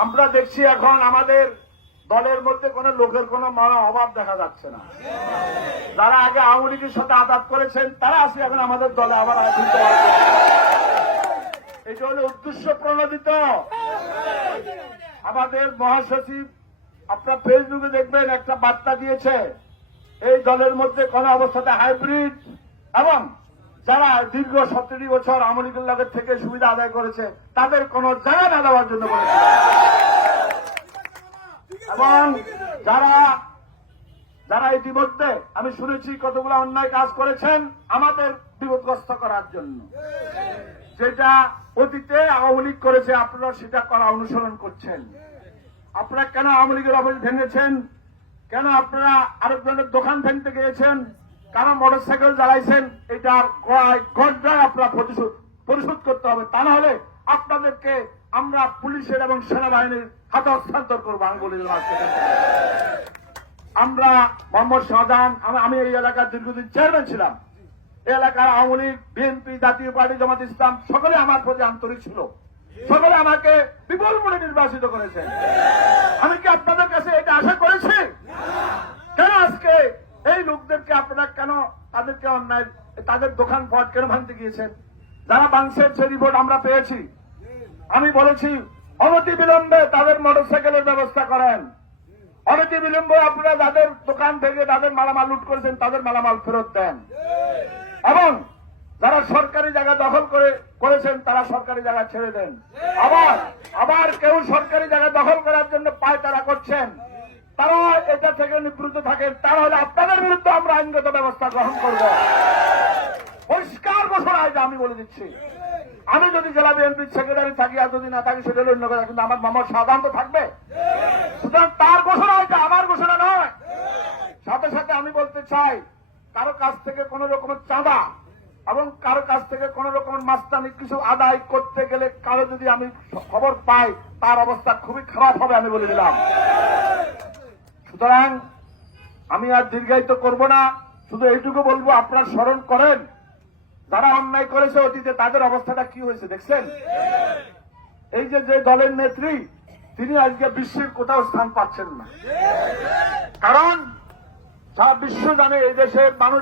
আমরা দেখছি এখন আমাদের দলের মধ্যে কোন লোকের কোনো অভাব দেখা যাচ্ছে না। যারা আগে আওয়ামী লীগের সাথে আঘাত করেছেন, তারা আসে এখন আমাদের দলে আবার এটা হলো উদ্দেশ্য প্রণোদিত। আমাদের মহাসচিব, আপনার ফেসবুকে দেখবেন একটা বার্তা দিয়েছে, এই দলের মধ্যে কোন অবস্থাতে হাইব্রিড এবং যারা দীর্ঘ সতেরো বছর লীগের থেকে সুবিধা আদায় করেছে, তাদের কোন জায়গা না দেওয়ার জন্য বলেছে। এবং যারা যারা ইতিমধ্যে আমি শুনেছি কতগুলো অন্যায় কাজ করেছেন আমাদের বিপদগ্রস্ত করার জন্য। যেটা অতীতে আওয়ামী লীগ করেছে, আপনারা সেটা করা অনুসরণ করছেন। আপনারা কেন আওয়ামী লীগের অফিস ভেঙেছেন? কেন আপনারা আরেকজনের দোকান ভেঙতে গিয়েছেন? কেন মোটর সাইকেল জ্বালাইছেন এটার গড়টায় আপনারা প্রতিশোধ পরিশোধ করতে হবে। তা না হলে আপনাদেরকে আমরা পুলিশের এবং সেনাবাহিনীর হাতে হস্তান্তর করব আমি বলে আমরা মোহাম্মদ শাহজাহান, আমি- এই এলাকার দীর্ঘদিন চেয়ারম্যান ছিলাম। এলাকার আওয়ামী লীগ, বিএনপি, জাতীয় পার্টি, জামাত ইসলাম, সকলে আমার প্রতি আন্তরিক ছিল। সকলে আমাকে বিপুল করে নির্বাচিত করেছেন আমি কি আপনাদের কাছে এটা আশা করেছি? কেন আজকে এই লোকদেরকে আপনারা কেন তাদেরকে অন্যায় তাদের দোকান পট কেন ভাঙতে গিয়েছেন? যারা বাংসের যে রিপোর্ট আমরা পেয়েছি। আমি বলেছি, অনতি বিলম্বে তাদের মোটরসাইকেলের ব্যবস্থা করেন। অনতি বিলম্বে আপনারা যাদের দোকান থেকে তাদের মালামাল লুট করেছেন, তাদের মালামাল ফেরত দেন। এবং যারা সরকারি জায়গা দখল করে করেছেন, তারা সরকারি জায়গা ছেড়ে দেন। আবার আবার কেউ সরকারি জায়গা দখল করার জন্য পায় তারা করছেন। তারা এটা থেকে নিবৃত্ত থাকেন। তাহলে আপনাদের বিরুদ্ধে আমরা আইনগত ব্যবস্থা গ্রহণ করব। পরিষ্কার ঘোষণা আমি বলে দিচ্ছি। আমি যদি জেলা বিএনপির সেক্রেটারি থাকি আর যদি না থাকি, সেটা অন্য কথা, কিন্তু আমার মামার সাধারণ তো থাকবে। সুতরাং তার ঘোষণা এটা, আমার ঘোষণা নয়। সাথে সাথে আমি বলতে চাই, কারও কাছ থেকে কোন রকমের চাঁদা এবং কারও কাছ থেকে কোন রকমের মাস্তানি কিছু আদায় করতে গেলে কারও যদি আমি খবর পাই, তার অবস্থা খুবই খারাপ হবে আমি বলে দিলাম। সুতরাং আমি আর দীর্ঘায়িত করব না, শুধু এইটুকু বলব, আপনারা স্মরণ করেন যারা অন্যায় করেছে অতীতে তাদের অবস্থাটা কি হয়েছে দেখছেন? এই যে যে দলের নেত্রী তিনি আজকে বিশ্বের কোথাও স্থান পাচ্ছেন না। কারণ সারা বিশ্ব জানে এই দেশের মানুষ